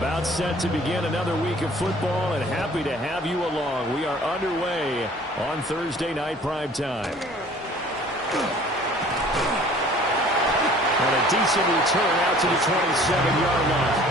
About set to begin another week of football, and happy to have you along. We are underway on Thursday night primetime. And a decent return out to the 27-yard line.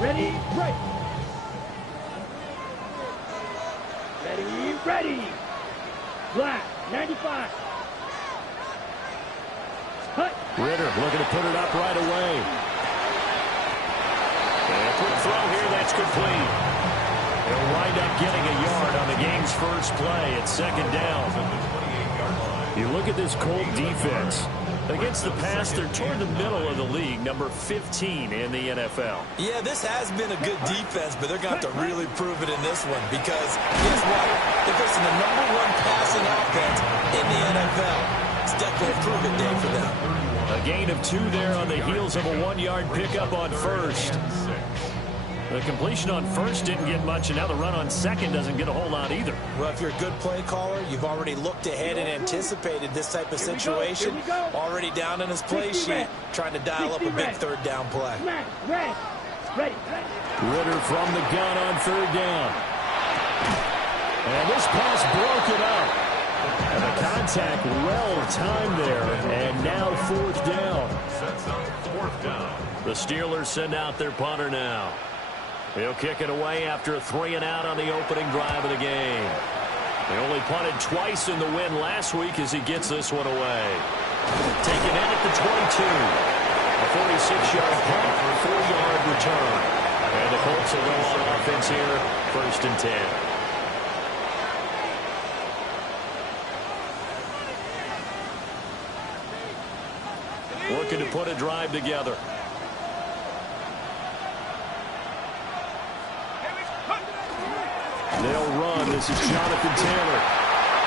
Ready, right. Ready. Black, 95. Hut. Ritter looking to put it up right away. And a quick throw here, that's complete. He'll wind up getting a yard on the game's first play at second down. You look at this Colt defense. Against the pass, they're toward the middle of the league, number 15 in the NFL. Yeah, this has been a good defense, but they're going to have to really prove it in this one because, guess what? They're facing the #1 passing offense in the NFL. It's definitely a prove-it day for them. A gain of 2 there on the heels of a 1-yard pickup on first. The completion on first didn't get much, and now the run on second doesn't get a whole lot either. Well, if you're a good play caller, you've already looked ahead and anticipated this type of situation. Already down in his play sheet, trying to dial up a big third down play. Ready. Ritter from the gun on third down. And this pass broken up. And the contact well timed there, and now fourth down. The Steelers send out their punter now. He'll kick it away after a 3-and-out on the opening drive of the game. They only punted twice in the win last week as he gets this one away. Taken in at the 22. A 46-yard punt for a 4-yard return. And the Colts will go on offense here, 1st and 10. Looking to put a drive together. They'll run. This is Jonathan Taylor.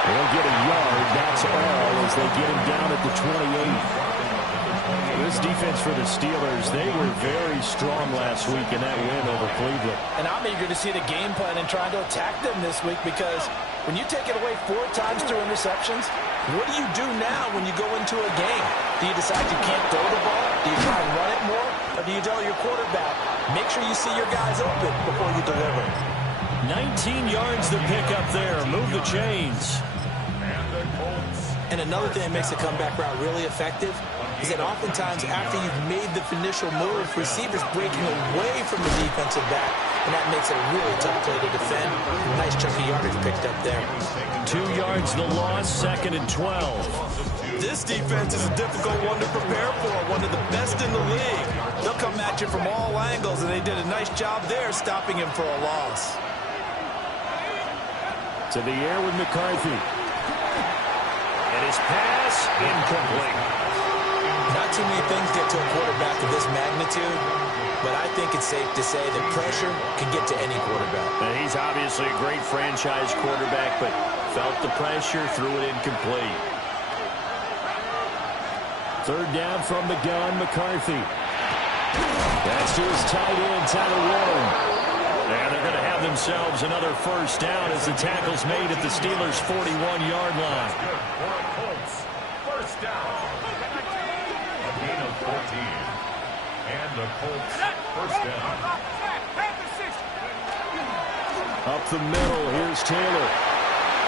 They'll get a yard. That's all as they get him down at the 28. This defense for the Steelers, they were very strong last week in that win over Cleveland. And I'm eager to see the game plan and trying to attack them this week because when you take it away 4 times through interceptions, what do you do now when you go into a game? Do you decide you can't throw the ball? Do you try and run it more? Or do you tell your quarterback, make sure you see your guys open before you deliver? 19 yards to pick up there. Move the chains. And another thing that makes the comeback route really effective is that oftentimes after you've made the initial move, receivers breaking away from the defensive back, and that makes it a really tough play to defend. Nice chunk of yardage picked up there. 2 yards the loss, 2nd and 12. This defense is a difficult one to prepare for, one of the best in the league. They'll come at you from all angles, and they did a nice job there stopping him for a loss. To the air with McCarthy. And his pass incomplete. Not too many things get to a quarterback of this magnitude, but I think it's safe to say that pressure can get to any quarterback. And he's obviously a great franchise quarterback, but felt the pressure, threw it incomplete. 3rd down from the gun, McCarthy. That's to his tight end, Tyler Warren. And they're going to have themselves another 1st down as the tackle's made at the Steelers' 41-yard line. Colts, 1st down. A gain of 14. And the Colts, 1st down. Up the middle, here's Taylor.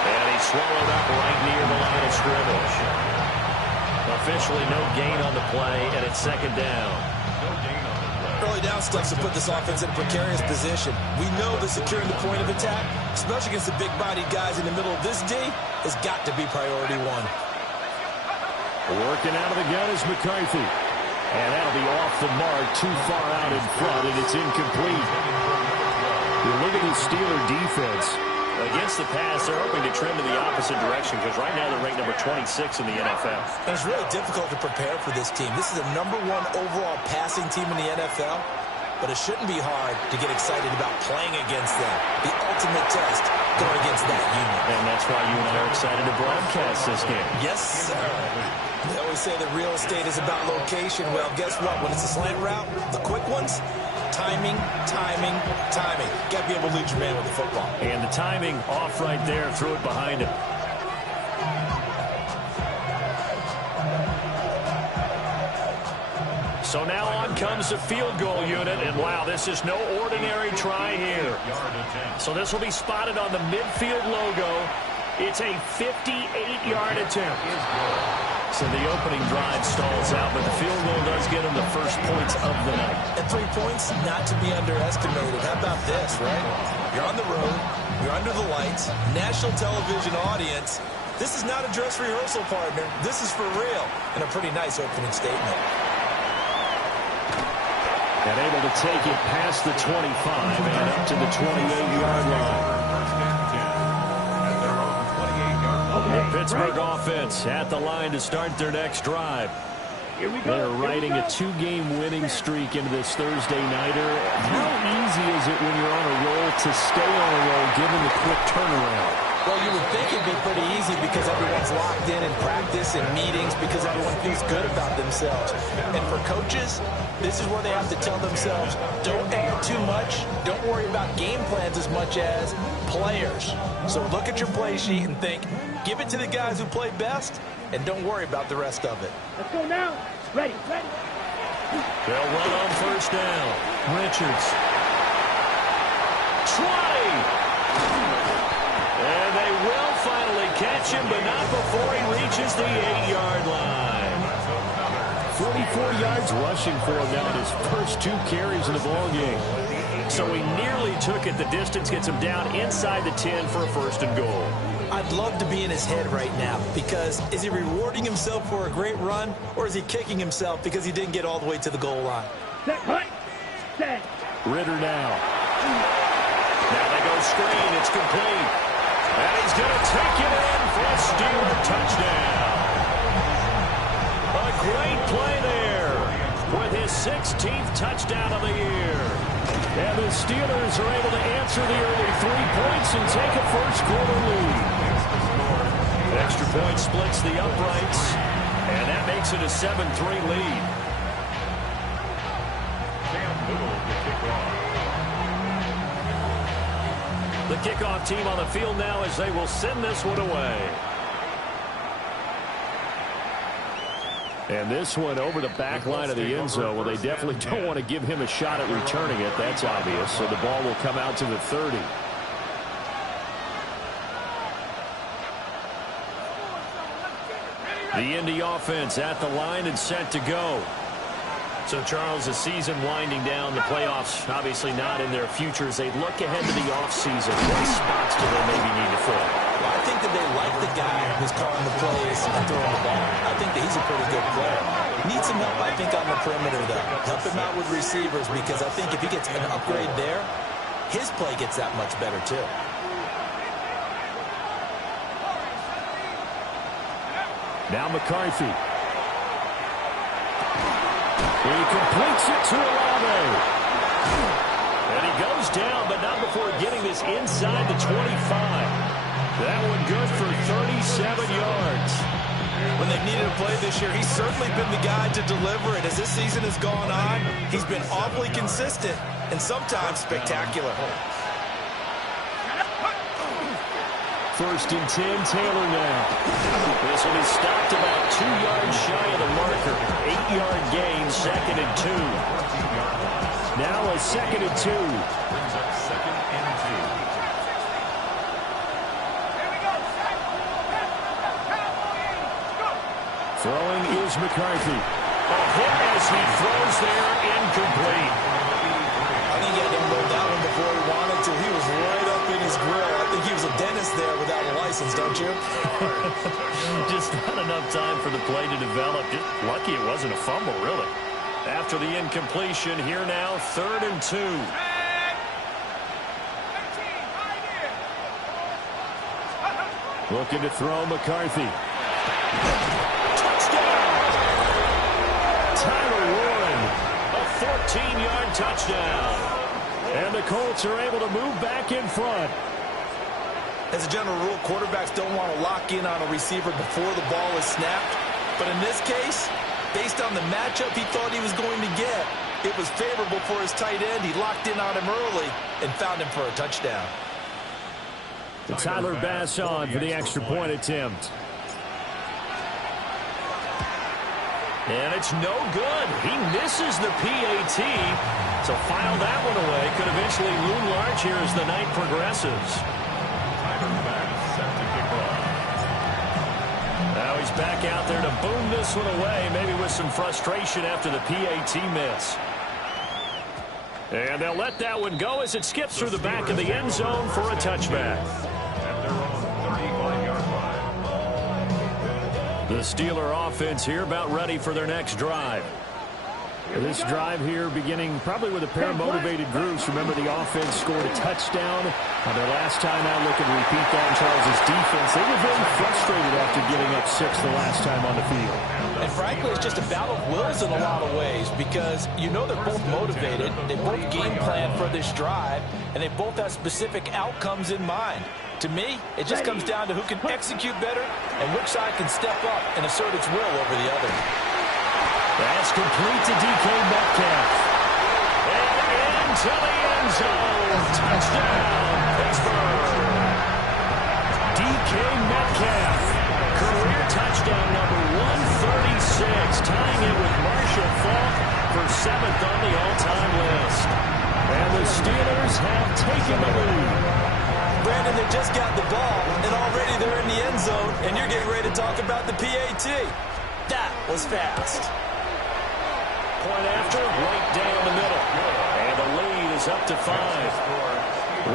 And he's swallowed up right near the line of scrimmage. Officially no gain on the play, and it's 2nd down. Early down stuff to put this offense in a precarious position. We know that securing the point of attack, especially against the big-bodied guys in the middle of this D, has got to be priority 1. Working out of the gun is McCarthy. And that'll be off the mark, too far out in front, and it's incomplete. You look at the Steeler defense. Against the pass, they're hoping to trend in the opposite direction because right now they're ranked number 26 in the NFL. And it's really difficult to prepare for this team. This is the #1 overall passing team in the NFL. but it shouldn't be hard to get excited about playing against them. The ultimate test going against that unit. And that's why you and I are excited to broadcast this game. Yes, sir. They always say that real estate is about location. Well, guess what? When it's a slant route, the quick ones, timing, timing, timing. Got to be able to lead your man with the football. And the timing off right there. Threw it behind him. So now on comes the field goal unit, and wow, this is no ordinary try here. So this will be spotted on the midfield logo. It's a 58-yard attempt. So the opening drive stalls out, but the field goal does get them the first points of the night. And 3 points, not to be underestimated. How about this, right? You're on the road, you're under the lights, national television audience. This is not a dress rehearsal, partner. This is for real, and a pretty nice opening statement. And able to take it past the 25 and up to the 28-yard line. The Pittsburgh offense at the line to start their next drive. They're riding a 2-game winning streak into this Thursday nighter. How easy is it when you're on a roll to stay on a roll given the quick turnaround? Well, you would think it'd be pretty easy because everyone's locked in practice and meetings because everyone feels good about themselves. And for coaches, this is where they have to tell themselves, don't add too much, don't worry about game plans as much as players. So look at your play sheet and think, give it to the guys who play best, and don't worry about the rest of it. Let's go now. Ready, ready. They'll run on first down. Richards. 20. And they will finally catch him, but not before he reaches the 8-yard line. 44 yards rushing for him now in his first 2 carries in the ballgame. So he nearly took it. The distance gets him down inside the 10 for a first and goal. I'd love to be in his head right now because is he rewarding himself for a great run or is he kicking himself because he didn't get all the way to the goal line? Set, hut, set. Ritter now. Now they go screen. It's complete. And he's going to take it in for a Steeler touchdown. A great play there with his 16th touchdown of the year. And the Steelers are able to answer the early 3 points and take a first-quarter lead. Extra point splits the uprights, and that makes it a 7-3 lead. The kickoff team on the field now as they will send this one away. And this one over the back line of the end zone. Well, they definitely don't want to give him a shot at returning it. That's obvious. So the ball will come out to the 30. The Indy offense at the line and set to go. So, Charles, the season winding down, the playoffs obviously not in their future as they look ahead to the offseason. What spots do they maybe need to fill? Well, I think that they like the guy who's calling the plays and throwing the ball. I think that he's a pretty good player. Needs some help, I think, on the perimeter, though. Help him out with receivers because I think if he gets an upgrade there, his play gets that much better, too. Now McCarthy. He completes it to Olave. And he goes down, but not before getting this inside the 25. That one good for 37 yards. When they needed a play this year, he's certainly been the guy to deliver it. As this season has gone on, he's been awfully consistent and sometimes spectacular. First and 10, Taylor now. This one is stopped about 2 yards shy of the marker. 8-yard gain, 2nd and 2. Now a 2nd and 2. Brings up 2nd and 2. Throwing is McCarthy. A hit as he throws there, incomplete. I think he had to unload that one before he wanted to. He was right up in his grill. I think he was a dentist there without a license, don't you? Just not enough time for the play to develop. Just lucky it wasn't a fumble, really. After the incompletion, here now, 3rd and 2. Looking to throw McCarthy. Touchdown! Tyler Warren, a 14-yard touchdown. And the Colts are able to move back in front. As a general rule, quarterbacks don't want to lock in on a receiver before the ball is snapped. But in this case, based on the matchup he thought he was going to get, it was favorable for his tight end. He locked in on him early and found him for a touchdown. Tyler Bass on for the extra point attempt. And it's no good. He misses the PAT. So file that one away. Could eventually loom large here as the night progresses. Now he's back out there to boom this one away, maybe with some frustration after the PAT miss. And they'll let that one go as it skips through the back of the end zone for a touchback. The Steeler offense here about ready for their next drive. This drive here beginning probably with a pair of motivated groups. Remember, the offense scored a touchdown. Their last time out, looking to repeat that in Charles' defense. They were very frustrated after giving up 6 the last time on the field. And frankly, it's just a battle of wills in a lot of ways because you know they're both motivated. They both game plan for this drive, and they both have specific outcomes in mind. To me, it just comes down to who can execute better and which side can step up and assert its will over the other. That's complete to DK Metcalf. And into the end zone. Touchdown, Pittsburgh. DK Metcalf. Career touchdown number 136. Tying it with Marshall Faulk for 7th on the all-time list. And the Steelers have taken the lead. Brandon, they just got the ball, and already they're in the end zone, and you're getting ready to talk about the PAT. That was fast. Point after, right down the middle. And the lead is up to 5.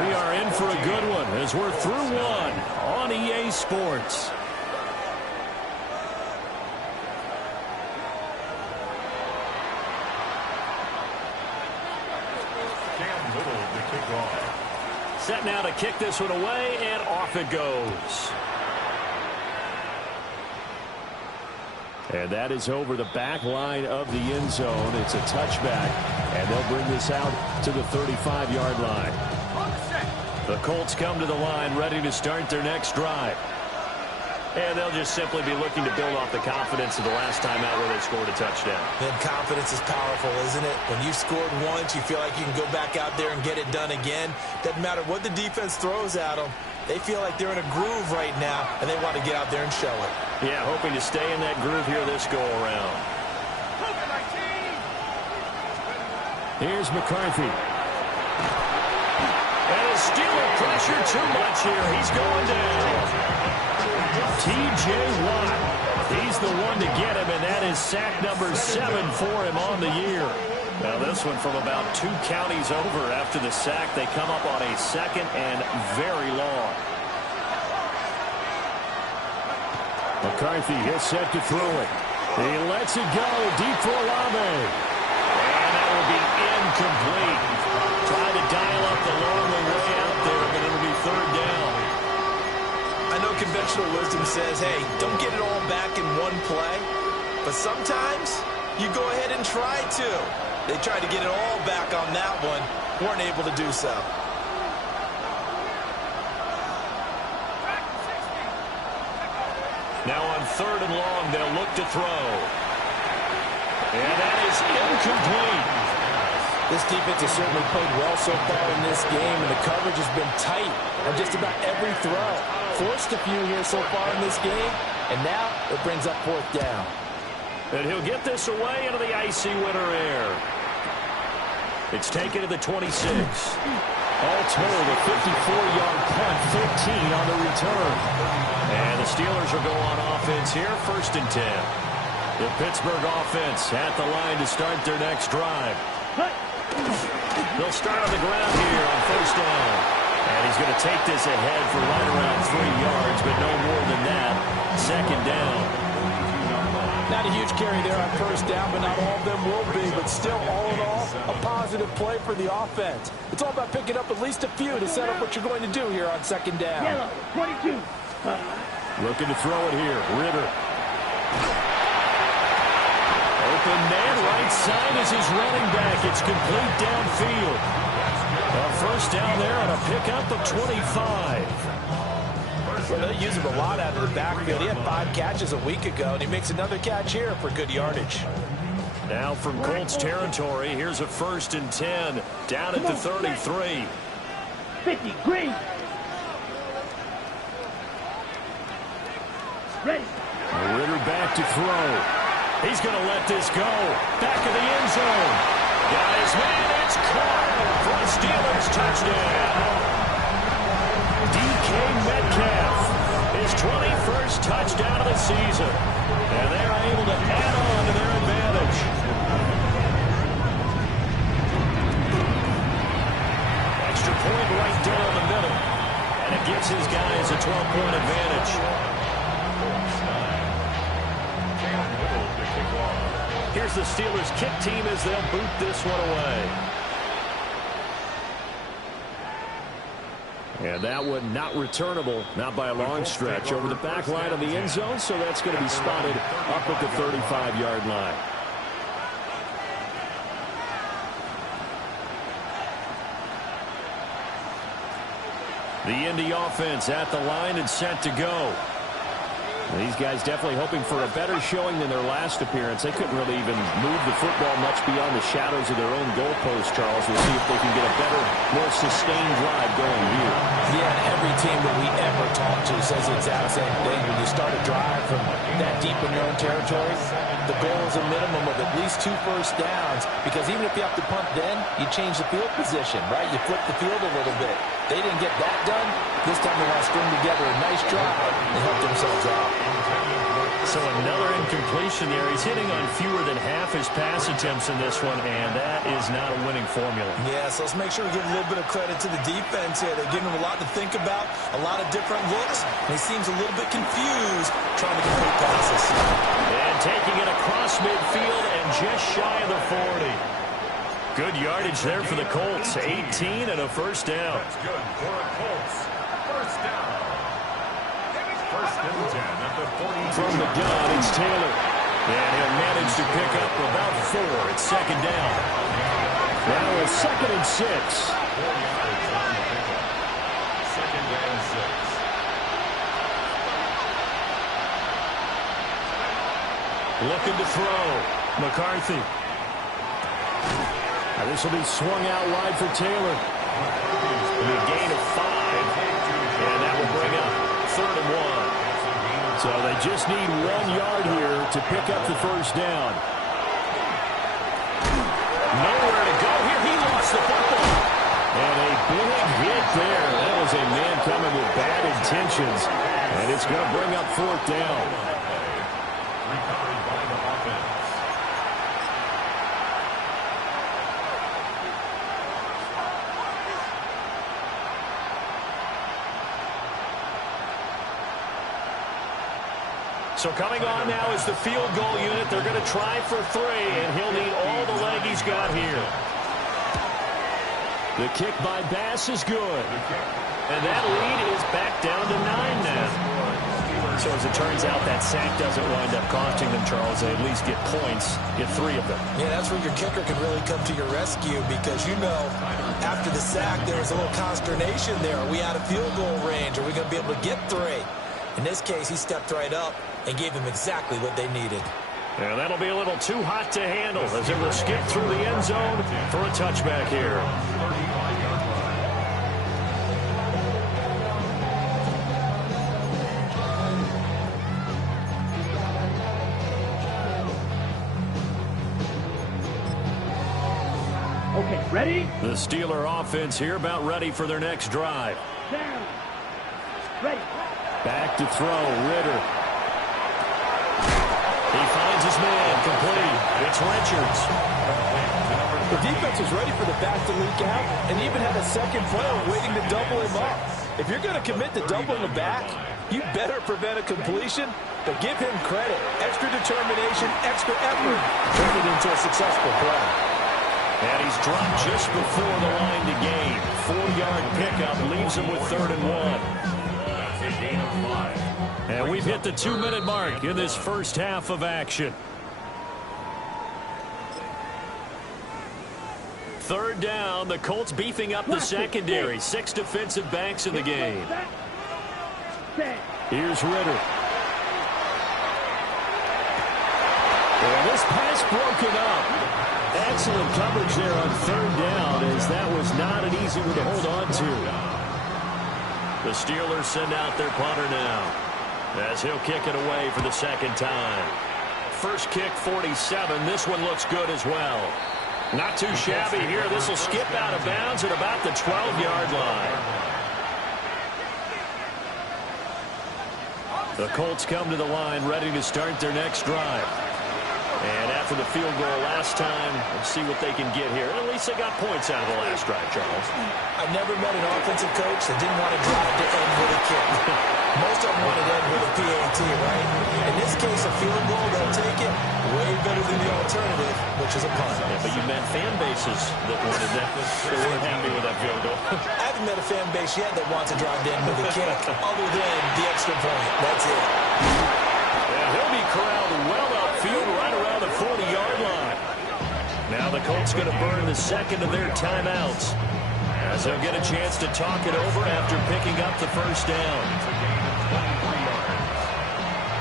We are in for a good one as we're through one on EA Sports. Set now to kick this one away, and off it goes. And that is over the back line of the end zone. It's a touchback, and they'll bring this out to the 35-yard line. The Colts come to the line ready to start their next drive. And they'll just simply be looking to build off the confidence of the last time out where they scored a touchdown. And confidence is powerful, isn't it? When you scored once, you feel like you can go back out there and get it done again. Doesn't matter what the defense throws at them. They feel like they're in a groove right now, and they want to get out there and show it. Yeah, hoping to stay in that groove here this go-around. Here's McCarthy. And a Steeler pressure too much here. He's going down. T.J. Watt. He's the one to get him, and that is sack number 7 for him on the year. Now this one from about 2 counties over after the sack. They come up on a 2nd and very long. McCarthy is set to throw it. He lets it go deep for Olave. And that will be incomplete. Try to dial up the long way out there, but it'll be 3rd down. I know conventional wisdom says, hey, don't get it all back in one play. But sometimes you go ahead and try to. They tried to get it all back on that one. Weren't able to do so. Now on 3rd and long, they'll look to throw. And that is incomplete. This defense has certainly played well so far in this game, and the coverage has been tight on just about every throw. Forced a few here so far in this game, and now it brings up 4th down. And he'll get this away into the icy winter air. It's taken to the 26. All told, a 54-yard punt, 13 on the return. And the Steelers will go on offense here, 1st and 10. The Pittsburgh offense at the line to start their next drive. They'll start on the ground here on 1st down. And he's going to take this ahead for right around 3 yards, but no more than that. 2nd down. Not a huge carry there on 1st down, but not all of them will be. But still, all in all, a positive play for the offense. It's all about picking up at least a few to set up what you're going to do here on 2nd down. Yellow, 22. Looking to throw it here. Ritter. open man. Right side is his running back. It's complete downfield. A first down there on a pickup of 25. Well, they use him a lot out of the backfield. He had 5 catches a week ago, and he makes another catch here for good yardage. Now from Colts territory, here's a 1st and 10. Down at the 33. 50, green. Ready. Ritter back to throw. He's going to let this go. Back of the end zone. Got his man. It's caught for a Steelers touchdown. DK Metcalf, his 21st touchdown of the season. And they're able to add on to their advantage. Extra point right down the middle. And it gives his guys a 12-point advantage. Here's the Steelers kick team as they'll boot this one away. And that one not returnable, not by a long stretch, over the back line of the end zone, so that's going to be spotted up at the 35-yard line. The Indy offense at the line and set to go. These guys definitely hoping for a better showing than their last appearance. They couldn't really even move the football much beyond the shadows of their own goalpost, Charles. We'll see if they can get a better, more sustained drive going here. Yeah, and every team that we ever talk to says the exact same thing. When you start a drive from that deep in your own territory, the goal is a minimum of at least 2 first downs, because even if you have to punt then, you change the field position, right? You flip the field a little bit. They didn't get that done. This time they want to string together a nice drive and help themselves out. So another incompletion there. He's hitting on fewer than half his pass attempts in this one, and that is not a winning formula. Yeah, so let's make sure we give a little bit of credit to the defense here. They're giving him a lot to think about, a lot of different looks, and he seems a little bit confused trying to complete passes. And taking it across midfield and just shy of the 40. Good yardage there for the Colts. 18 and a first down. That's good for the Colts. First down. First and 10 at the 40. From the gun, it's Taylor. And he'll manage to pick up about 4. It's second down. Now it's 2nd and 6. 4 yards on the pickup. 2nd and 6. Looking to throw. McCarthy. This will be swung out wide for Taylor. It'll be a gain of 5. And that will bring up 3rd and 1. So they just need 1 yard here to pick up the first down. Nowhere to go here. He lost the football. And a big hit there. That was a man coming with bad intentions. And it's going to bring up 4th down. Recovered by the offense. So coming on now is the field goal unit. They're going to try for 3, and he'll need all the leg he's got here. The kick by Bass is good. And that lead is back down to 9 now. So as it turns out, that sack doesn't wind up costing them, Charles. They at least get points, get 3 of them. Yeah, that's where your kicker can really come to your rescue, because you know after the sack there was a little consternation there. Are we out of field goal range? Are we going to be able to get 3? In this case, he stepped right up and gave them exactly what they needed. And that'll be a little too hot to handle as it will skip through the end zone for a touchback here. Okay, ready? The Steeler offense here about ready for their next drive. Down. Ready. Back to throw, Ritter. He finds his man, complete. It's Richards. The defense was ready for the back to leak out and even had a second player waiting to double him up. If you're going to commit to doubling the back, you better prevent a completion, but give him credit. Extra determination, extra effort, turn it into a successful play. And he's dropped just before the line to gain. 4-yard pickup leaves him with 3rd and 1. And we've hit the 2-minute mark in this first half of action. third down. The Colts beefing up the secondary. 6 defensive backs in the game. Here's Ritter. Well, this pass broken up. Excellent coverage there on third down, as that was not an easy one to hold on to. The Steelers send out their punter now, as he'll kick it away for the second time. First kick, 47. This one looks good as well. Not too shabby here. This will skip out of bounds at about the 12-yard line. The Colts come to the line ready to start their next drive. And after the field goal last time, let's see what they can get here. At least they got points out of the last drive, Charles. I never met an offensive coach that didn't want to drive to end with a kick. Most of them want to end with a PAT, right? In this case, a field goal, they'll take it. Way better than the alternative, which is a punt. Yeah, but you met fan bases that wanted that. They weren't happy with that field goal. I haven't met a fan base yet that wants to drive to end with a kick, other than the extra point. That's it. Yeah, he'll be corralled well upfield right around the 40-yard line. Now the Colts going to burn the second of their timeouts, as they'll get a chance to talk it over after picking up the first down.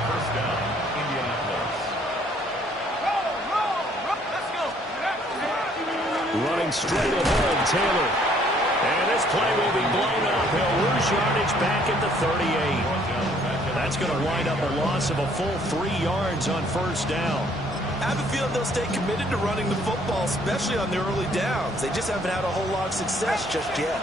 First down, Indianapolis. Running straight ahead, Taylor. And this play will be blown up. He'll lose yardage back at the 38. That's going to wind up a loss of a full 3 yards on first down. I have a feeling they'll stay committed to running the football, especially on the early downs. They just haven't had a whole lot of success just yet.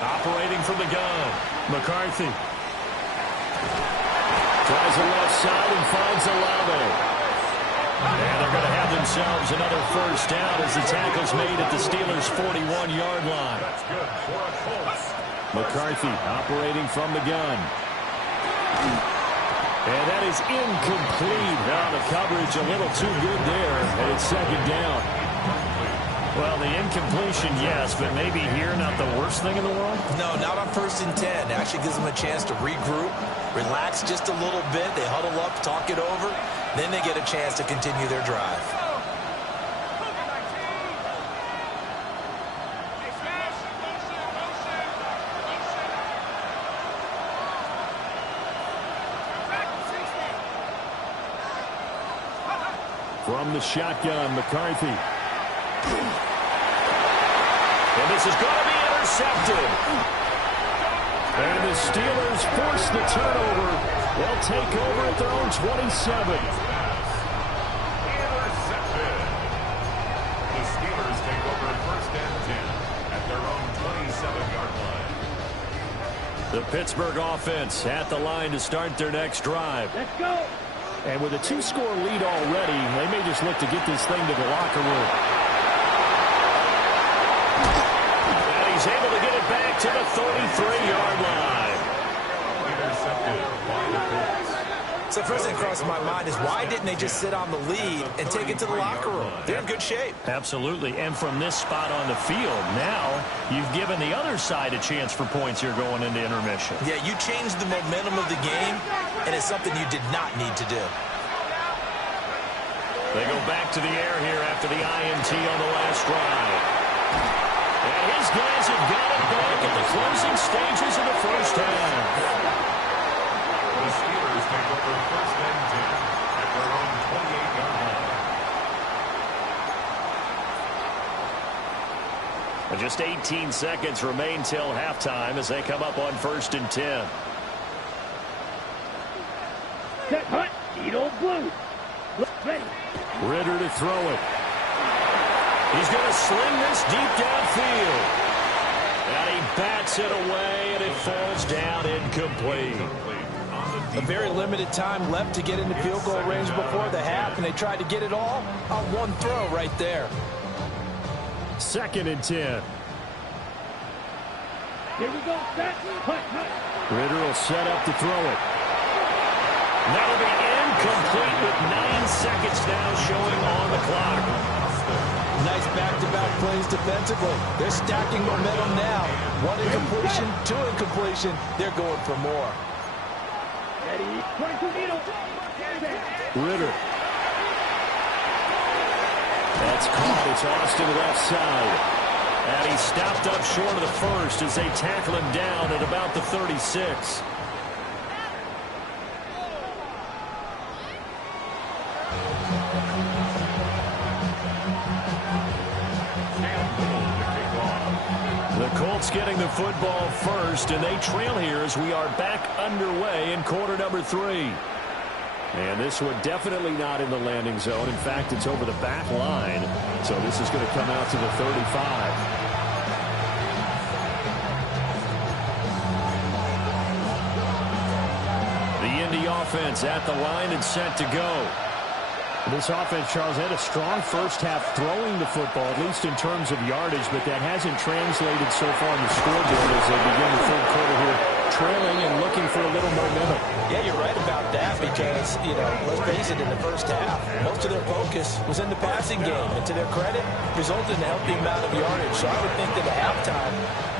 Operating from the gun, McCarthy. Tries the left side and finds Olave. And they're going to have themselves another first down as the tackle's made at the Steelers' 41-yard line. That's good for a Colts. McCarthy operating from the gun. And that is incomplete. Now the coverage a little too good there, and it's second down. Well, the incompletion, yes, but maybe here not the worst thing in the world? No, not on 1st and 10. It actually gives them a chance to regroup, relax just a little bit. They huddle up, talk it over. Then they get a chance to continue their drive. From the shotgun, McCarthy. And this is going to be intercepted. And the Steelers force the turnover. They'll take over at their own 27. Intercepted. The Steelers take over first and 10 at their own 27-yard line. The Pittsburgh offense at the line to start their next drive. Let's go. And with a 2-score lead already, they may just look to get this thing to the locker room. And he's able to get it back to the 33-yard line. Intercepted by the Colts. So first thing crossed my mind is why didn't they just sit on the lead and take it to the locker room? They're in good shape. Absolutely. And from this spot on the field, now you've given the other side a chance for points here going into intermission. Yeah, you changed the momentum of the game, and it's something you did not need to do. They go back to the air here after the INT on the last drive. And his guys have got it back at the closing stages of the first half. The Steelers take over first and 10 at their own 28-yard line. But just 18 seconds remain till halftime as they come up on first and 10. Set hut. Eat old blue. Look ready. Ritter to throw it. He's going to sling this deep downfield. And he bats it away, and it falls down incomplete. A very limited time left to get into field goal range before the half, and they tried to get it all on one throw right there. Second and 10. Here we go. Set. Hut, hut. Ritter will set up to throw it. That'll be incomplete with 9 seconds now showing on the clock. Nice back-to-back plays defensively. They're stacking momentum now. One incompletion, two incompletion. They're going for more. Ready. 22 needle. Ritter. That's caught. It's Austin left side. And he stopped up short of the first as they tackle him down at about the 36. The Colts getting the football first, and they trail here as we are back underway in quarter number 3. And this one definitely not in the landing zone. In fact, it's over the back line. So this is going to come out to the 35. The Indy offense at the line and set to go. This offense, Charles, had a strong first half throwing the football, at least in terms of yardage, but that hasn't translated so far in the scoreboard as they begin the third quarter here, trailing and looking for a little momentum. Yeah, you're right about that because, let's face it, in the first half, most of their focus was in the passing game. And to their credit, resulted in a healthy amount of yardage. So I would think that at halftime,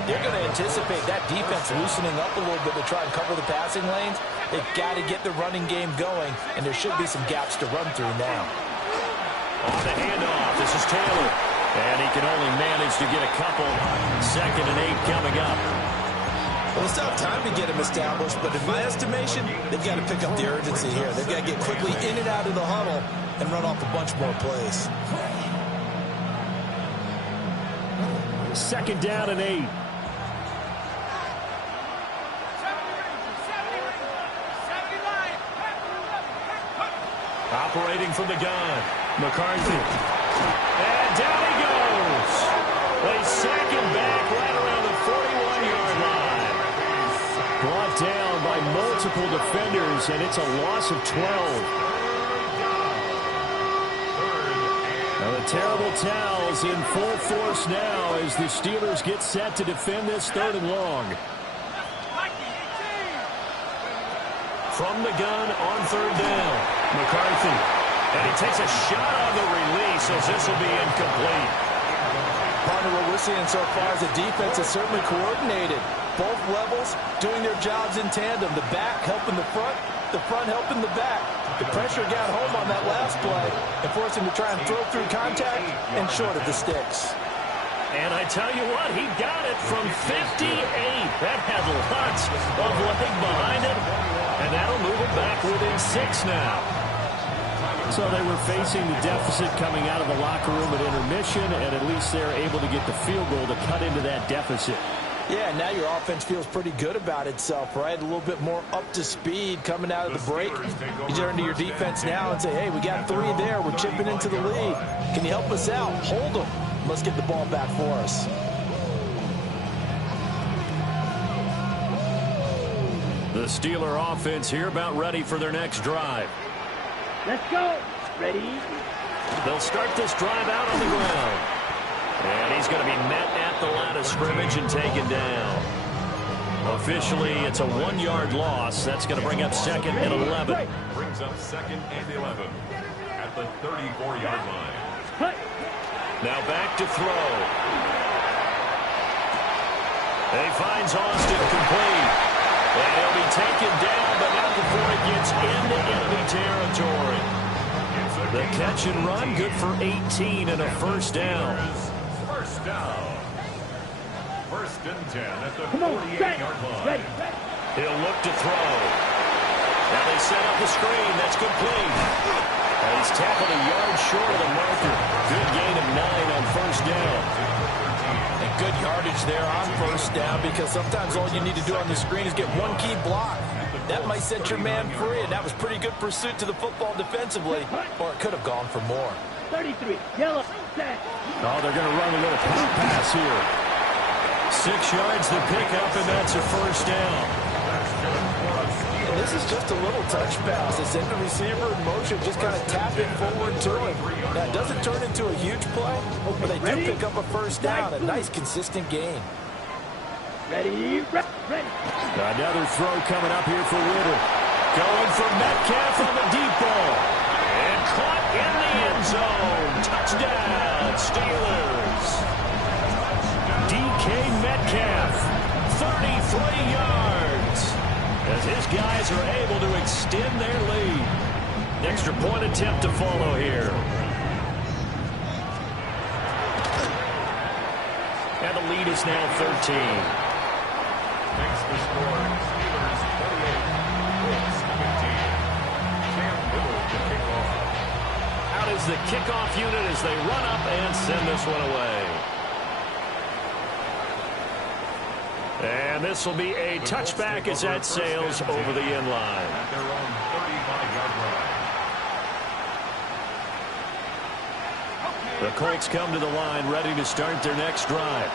they're going to anticipate that defense loosening up a little bit to try and cover the passing lanes. They've got to get the running game going, and there should be some gaps to run through now. On the handoff, this is Taylor. And he can only manage to get a couple. 2nd and 8 coming up. Well, it's not time to get them established, but in my estimation, they've got to pick up the urgency here. They've got to get quickly in and out of the huddle and run off a bunch more plays. 2nd down and 8. Operating from the gun, McCarthy. And down he goes. They sack him back right around the 41-yard line. Brought down by multiple defenders, and it's a loss of 12. Now the terrible towels in full force now as the Steelers get set to defend this 3rd and long. From the gun on 3rd down, McCarthy. And he takes a shot on the release as this will be incomplete. Partner, what we're seeing so far is the defense is certainly coordinated. Both levels doing their jobs in tandem. The back helping the front helping the back. The pressure got home on that last play and forced him to try and throw through contact and short of the sticks. And I tell you what, he got it from 58. That had lots of leg behind it. And that'll move it back within 6 now. So they were facing the deficit coming out of the locker room at intermission, and at least they're able to get the field goal to cut into that deficit. Yeah, now your offense feels pretty good about itself, right? A little bit more up to speed coming out of the break. You turn to your defense now and say, hey, we got 3 there. We're chipping into the lead. Can you help us out? Hold them. Let's get the ball back for us. The Steeler offense here about ready for their next drive. Let's go. Ready? They'll start this drive out on the ground. And he's going to be met at the line of scrimmage and taken down. Officially, it's a 1-yard loss. That's going to bring up 2nd and 11. Brings up 2nd and 11 at the 34-yard line. Now back to throw. He finds Austin complete. And he'll be taken down, but not before he gets into enemy territory. The catch and run, good for 18 and a 1st down. First down. 1st and 10 at the 48-yard line. He'll look to throw. Now they set up the screen. That's complete. And he's tackled a yard short of the marker. Good gain of 9 on 1st down. And good yardage there on 1st down because sometimes all you need to do on the screen is get one key block. That might set your man free, and that was pretty good pursuit to the football defensively, or it could have gone for more. 33, yellow, set. Oh, they're going to run a little pop pass here. 6 yards the pickup, and that's a 1st down. And this is just a little touch pass. They send the receiver in motion, just kind of tap it forward to him. Now, it doesn't turn into a huge play, but they do pick up a 1st down, a nice, consistent gain. Ready, ready. Another throw coming up here for Ritter. Going for Metcalf on the deep ball. And caught in the end zone. Touchdown, Steelers. DK Metcalf, 33 yards. As his guys are able to extend their lead. Extra point attempt to follow here. lead is now 13. Makes the score Steelers 28, Colts 15. Cam Little to kick off. Out is the kickoff unit as they run up and send this one away. And this will be a touchback as that sails over the end line. At their own 35-yard line. The Colts come to the line ready to start their next drive.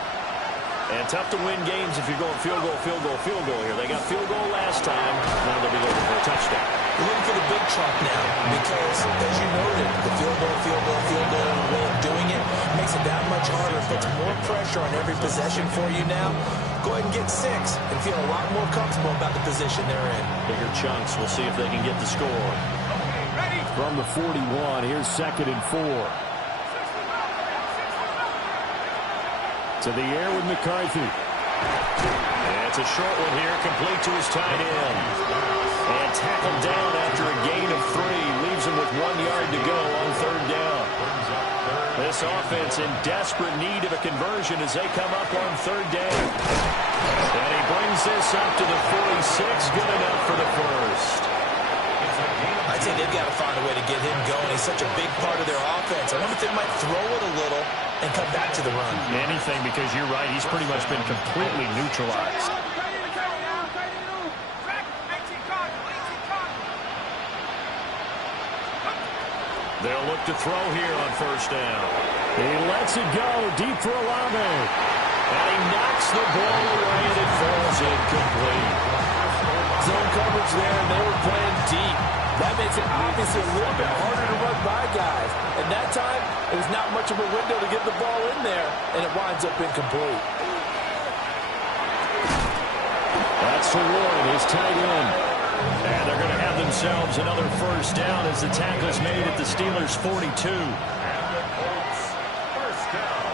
And tough to win games if you're going field goal, field goal, field goal here. They got field goal last time. Now they'll be looking for a touchdown. You're looking for the big chunk now because, as you noted, the field goal way of doing it makes it that much harder. It puts more pressure on every possession for you now. Go ahead and get 6 and feel a lot more comfortable about the position they're in. Bigger chunks. We'll see if they can get the score. From the 41, here's 2nd and 4. To the air with McCarthy. And it's a short one here, complete to his tight end. And tackled down after a gain of 3. Leaves him with 1 yard to go on 3rd down. This offense in desperate need of a conversion as they come up on 3rd down. And he brings this up to the 46. Good enough for the first. I'd say they've got to find a way to get him going. He's such a big part of their offense. I wonder if they might throw it a little and come back to the run. Anything, because you're right. He's pretty much been completely neutralized. They'll look to throw here on 1st down. He lets it go deep for Olave. And he knocks the ball away and it falls incomplete. Zone coverage there, and they were playing deep. That makes it obviously a little bit harder to run by guys. And that time, it was not much of a window to get the ball in there, and it winds up incomplete. That's to Warren, his tight end. And they're going to have themselves another 1st down as the tackle's made at the Steelers' 42. And the Colts, 1st down.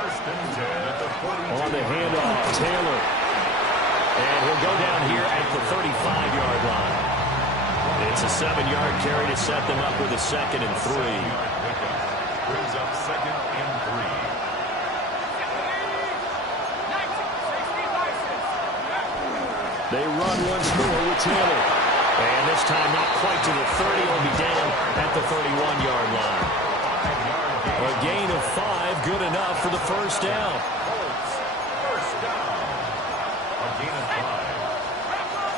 1st and 10 at the 42. On the handoff, Taylor. And he'll go down here at the 35-yard line. It's a 7-yard carry to set them up with a 2nd and 3. Brings up 2nd and 3. They run once more with Taylor. And this time not quite to the 30. Will be down at the 31-yard line. A gain of 5, good enough for the 1st down. Colts, 1st down. A gain of 5.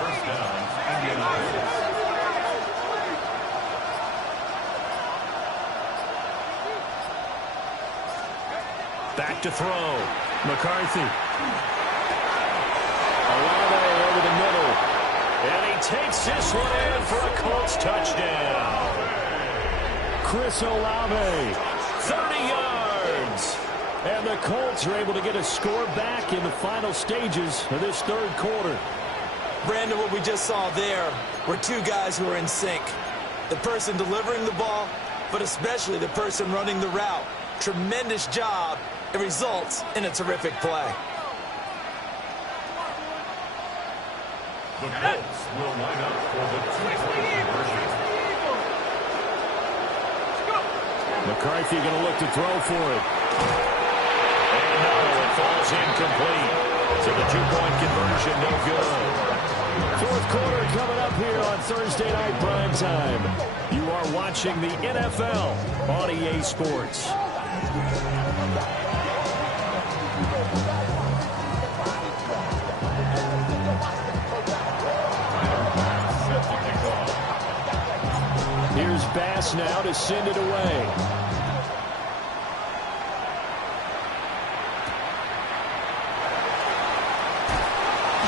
1st down, Indianapolis. Back to throw. McCarthy. Olave over the middle. And he takes this one in for a Colts touchdown. Chris Olave. 30 yards. And the Colts are able to get a score back in the final stages of this 3rd quarter. Brandon, what we just saw there were 2 guys who are in sync. The person delivering the ball, but especially the person running the route. Tremendous job. It results in a terrific play. The Colts will line up for the 2-point conversion. McCarthy going to look to throw for it. And no, it falls incomplete. So the 2-point conversion, no good. 4th quarter coming up here on Thursday night primetime. You are watching the NFL on EA Sports. Here's Bass now to send it away.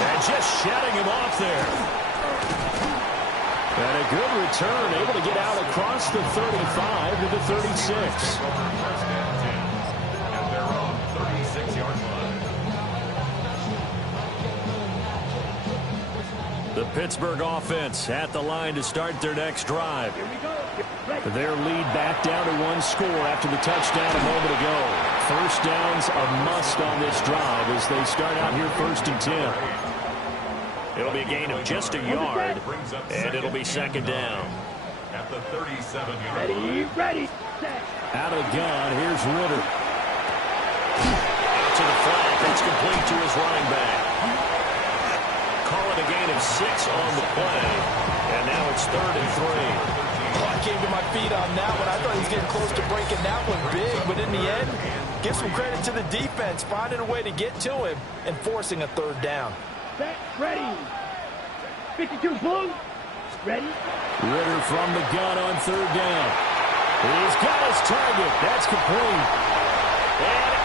And just shutting him off there. And a good return, able to get out across the 35 to the 36. First and 10 at their own 36-yard line. The Pittsburgh offense at the line to start their next drive. Their lead back down to 1 score after the touchdown a moment ago. 1st down's a must on this drive as they start out here 1st and 10. It'll be a gain of just a yard, and it'll be 2nd down. At the 37-yard line. Out of the gun, here's Ritter. to the flat. That's complete to his running back. Call it a gain of 6 on the play. And now it's 3rd and 3. Oh, I came to my feet on that one. I thought he was getting close to breaking that one big. But in the end, give some credit to the defense, finding a way to get to him and forcing a 3rd down. Set, ready. 52 blue. Ready. Ritter from the gun on 3rd down. He's got his target. That's complete. And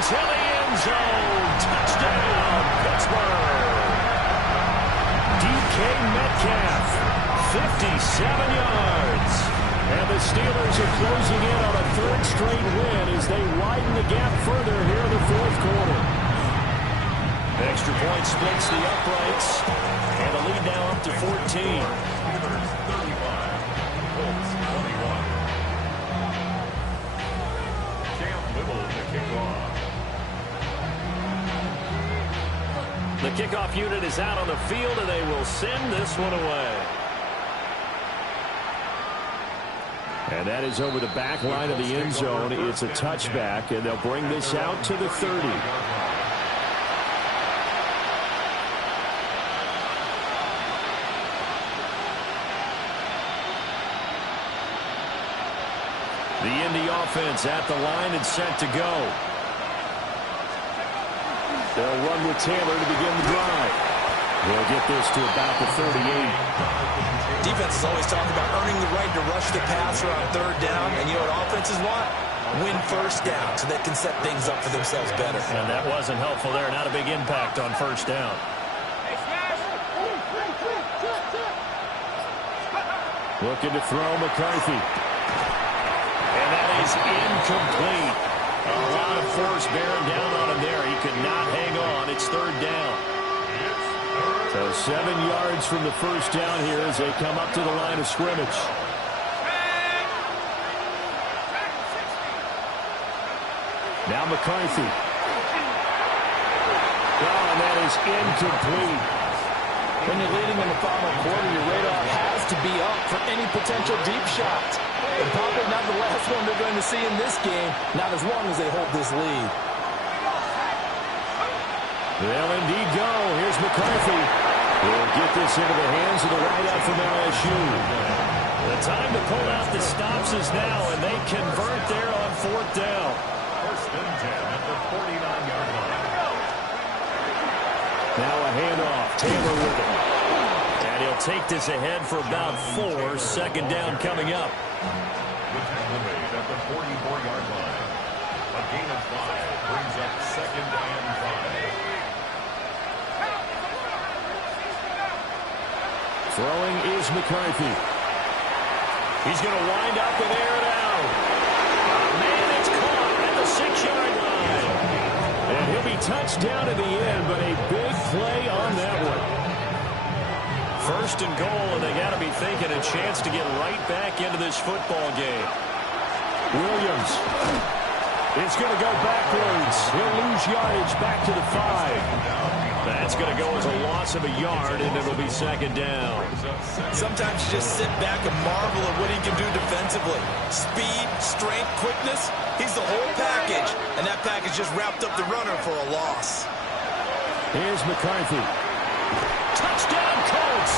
into the end zone. Touchdown, Pittsburgh. DK Metcalf, 57 yards. And the Steelers are closing in on a 3rd straight win as they widen the gap further here in the 4th quarter. Extra point splits the uprights. And the lead now up to 14. Steelers 35, Colts 21. Cam Whittle to kick off. The kickoff unit is out on the field, and they will send this one away. And that is over the back line of the end zone. It's a touchback, and they'll bring this out to the 30. The Indy offense at the line and set to go. They'll run with Taylor to begin the drive. They'll get this to about the 38. Defense is always talking about earning the right to rush the passer on 3rd down. And you know what offenses want? Win 1st down so they can set things up for themselves better. And that wasn't helpful there. Not a big impact on 1st down. Looking to throw McCarthy. And that is incomplete. A lot of force bearing down on him there. He could not hang on. It's 3rd down. So 7 yards from the 1st down here as they come up to the line of scrimmage. Now McCarthy. Oh, and that is incomplete. When you're leading in the final quarter, your radar has to be up for any potential deep shots. And probably not the last one they're going to see in this game, not as long as they hold this lead. They'll indeed go. Here's McCarthy. He'll get this into the hands of the wideout from LSU. The time to pull out the stops is now, and they convert there on 4th down. 1st and 10 at the 49-yard line. Now a handoff. Taylor with it. And he'll take this ahead for about 4. 2nd down coming up. The tackle made at the 44-yard line. A gain of 5 brings up 2nd and 5. Throwing is McCarthy. He's going to wind up and air it out. Man, it's caught at the 6-yard line. And he'll be touched down at the end, but a big play on that one. 1st and goal, and they got to be thinking a chance to get right back into this football game. Williams. It's going to go backwards. He'll lose yardage back to the 5. That's going to go as a loss of a yard, and it'll be 2nd down. Sometimes you just sit back and marvel at what he can do defensively. Speed, strength, quickness. He's the whole package, and that package just wrapped up the runner for a loss. Here's McCarthy. Touchdown, Colts!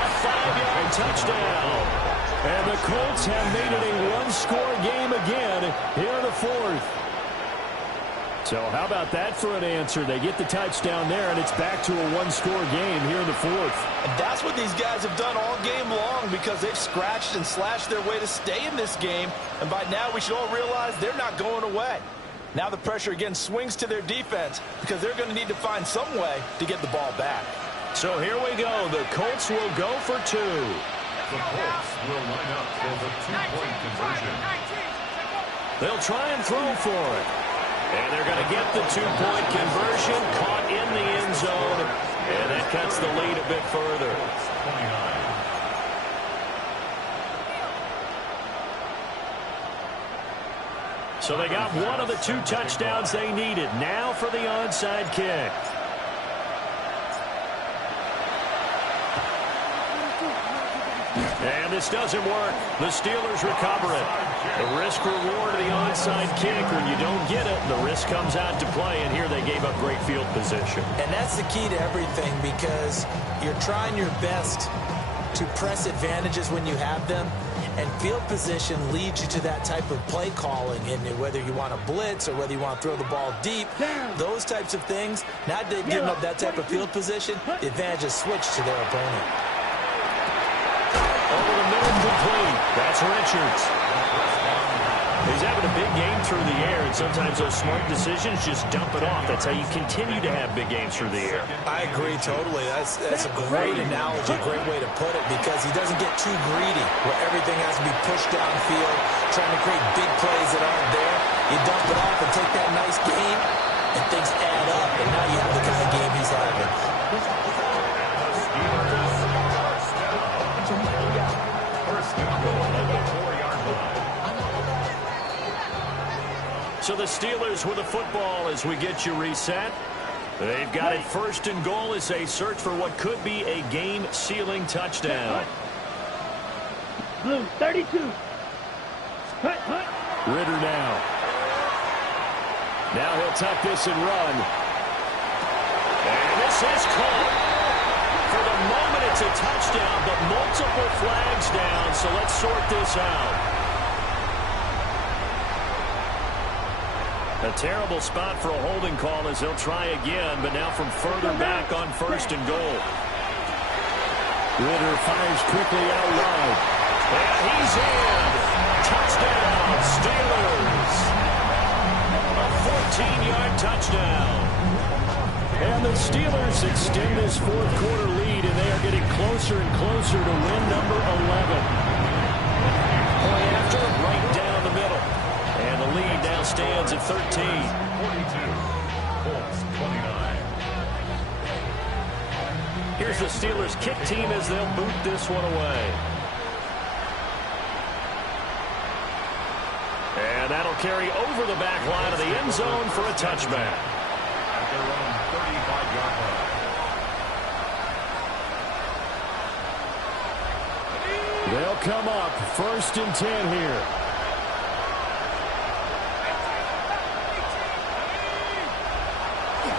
A 5-yard touchdown. And the Colts have made it a 1-score game again here in the 4th. So how about that for an answer? They get the touchdown there, and it's back to a 1-score game here in the 4th. And that's what these guys have done all game long because they've scratched and slashed their way to stay in this game. And by now, we should all realize they're not going away. Now the pressure again swings to their defense because they're going to need to find some way to get the ball back. So here we go. The Colts will go for 2. The Colts will line up for the 2-point conversion. They'll try and throw for it. And they're going to get the 2-point conversion, caught in the end zone, and that cuts the lead a bit further. 29. So they got one of the 2 touchdowns they needed. Now for the onside kick. And this doesn't work. The Steelers recover it. The risk-reward of the onside kick. When you don't get it, the risk comes out to play, and here they gave up great field position. And that's the key to everything, because you're trying your best to press advantages when you have them, and field position leads you to that type of play calling. And whether you want to blitz or whether you want to throw the ball deep, those types of things, now they've given up that type of field position, the advantage is switched to their opponent. Over the middle, complete. That's Richards. He's having a big game through the air, and sometimes those smart decisions just dump it off. That's how you continue to have big games through the air. I agree totally. That's a great analogy, a great way to put it, because he doesn't get too greedy where everything has to be pushed downfield, trying to create big plays that aren't there. You dump it off and take that nice game, and things add up, and now you have the kind of game he's having. So the Steelers with a football as we get you reset. They've got it 1st and goal as they search for what could be a game-sealing touchdown. Blue, 32. Hut. Ritter now. Now he'll tuck this and run. And this is caught. For the moment, it's a touchdown, but multiple flags down, so let's sort this out. A terrible spot for a holding call as they'll try again, but now from further back on 1st and goal. Ritter fires quickly out wide. And he's in. Touchdown, Steelers. A 14-yard touchdown. And the Steelers extend this 4th quarter lead, and they are getting closer and closer to win number 11. Point after, right down the middle. And the lead now stands at 13. 42. Colts 29. Here's the Steelers kick team as they'll boot this one away. And that'll carry over the back line of the end zone for a touchback. At their own 35-yard line. They'll come up 1st and 10 here.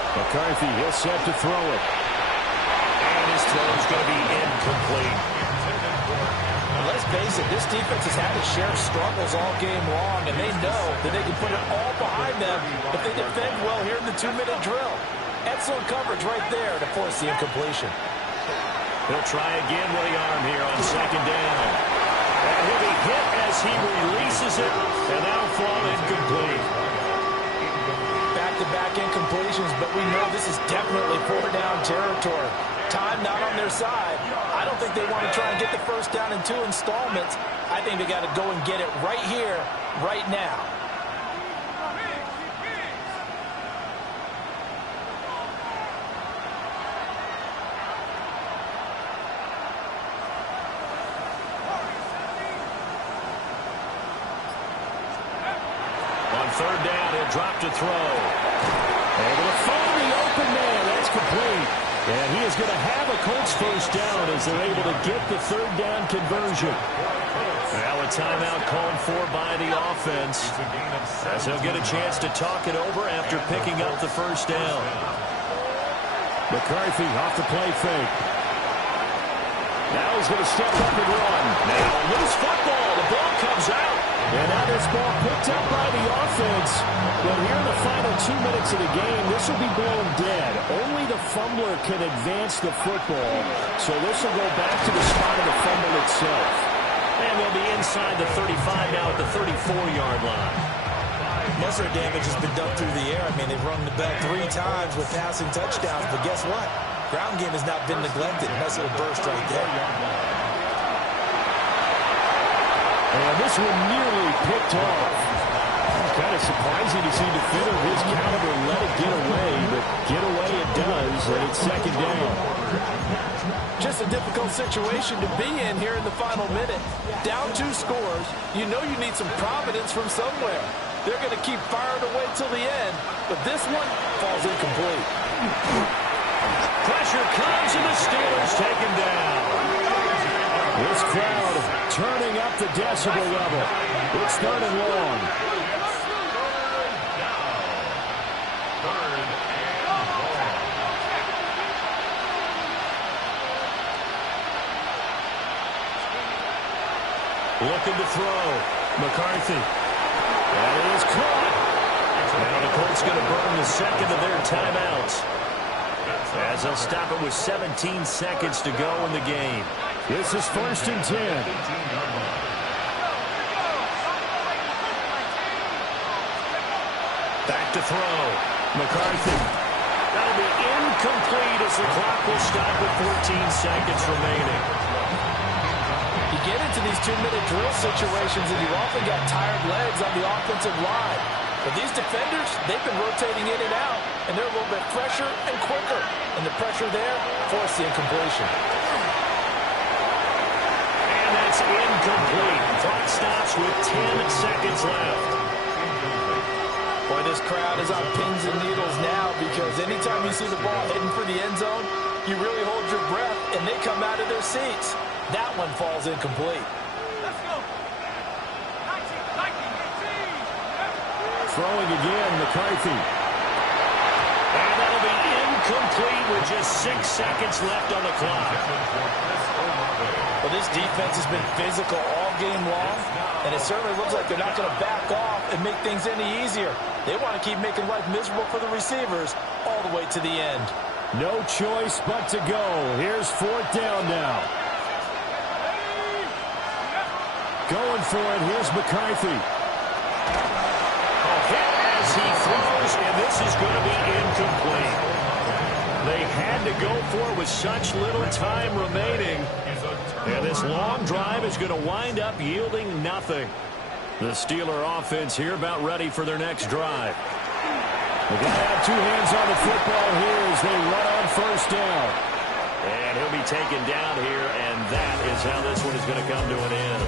McCarthy, he'll set to throw it. And his throw is going to be incomplete. And let's face it, this defense has had its share of struggles all game long, and they know that they can put it all behind them if they defend well here in the 2-minute drill. Excellent coverage right there to force the incompletion. He'll try again with the arm here on 2nd down. And he'll be hit as he releases it, and that'll fall incomplete. Back-to-back incompletions, but we know this is definitely 4-down territory. Time not on their side. I don't think they want to try and get the 1st down in 2 installments. I think they got to go and get it right here, right now. On 3rd down, he'll drop to throw. Able to find the open man. That's complete. And he is going to have a Colts 1st down as they're able to get the 3rd down conversion. Now a timeout called for by the offense as he'll get a chance to talk it over after picking up the 1st down. McCarthy off the play fake. Now he's going to step up and run. Now loose football. The ball comes out. And now this ball picked up by the offense. But here in the final 2 minutes of the game, this will be blown dead. Only the fumbler can advance the football. So this will go back to the spot of the fumble itself. And they'll be inside the 35 now at the 34-yard line. Most of their damage has been done through the air. I mean, they've run the bell 3 times with passing touchdowns. But guess what? Ground game has not been neglected. Nice little burst right there. And this one nearly picked off. Kind of surprising to see a defender of his caliber let it get away, but get away it does, and it's 2nd down. Just a difficult situation to be in here in the final minute. Down 2 scores, you know you need some providence from somewhere. They're going to keep firing away till the end, but this one falls incomplete. Pressure comes, and the Steelers take him down. This crowd turning up the decibel level. It's 3rd and long. Looking to throw. McCarthy. That is caught. Now the Colts going to burn the second of their timeouts, as they'll stop it with 17 seconds to go in the game. This is 1st and 10. Back to throw. McCarthy. That'll be incomplete as the clock will stop with 14 seconds remaining. You get into these 2-minute drill situations and you've often got tired legs on the offensive line. But these defenders, they've been rotating in and out, and they're a little bit fresher and quicker. And the pressure there forced the incompletion. And that's incomplete. Clock stops with 10 seconds left. Boy, this crowd is on pins and needles now, because anytime you see the ball heading for the end zone, you really hold your breath, and they come out of their seats. That one falls incomplete. Let's go. Throwing again, McCarthy. And that'll be incomplete with just 6 seconds left on the clock. Well, this defense has been physical all game long, and it certainly looks like they're not going to back off and make things any easier. They want to keep making life miserable for the receivers all the way to the end. No choice but to go. Here's 4th down now. Going for it. Here's McCarthy. A hit as he throws, and this is going to be incomplete. They had to go for it with such little time remaining. And this long drive is going to wind up yielding nothing. The Steeler offense here about ready for their next drive. They've got to have 2 hands on the football here as they run on 1st down. And he'll be taken down here, and that is how this one is going to come to an end.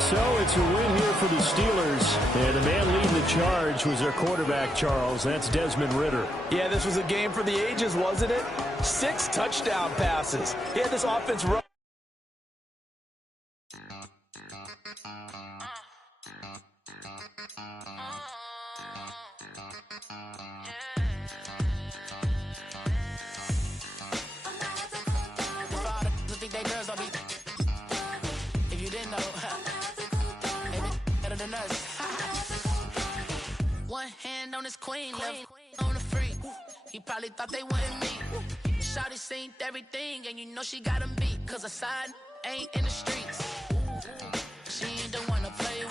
So it's a win here for the Steelers. And the man leading the charge was their quarterback, Charles. That's Desmond Ridder. Yeah, this was a game for the ages, wasn't it? 6 touchdown passes. He had this offense run. One hand on his queen, left on the free. He probably thought they wouldn't meet. Shawty seen everything, and you know she got him beat. Cause her side ain't in the streets.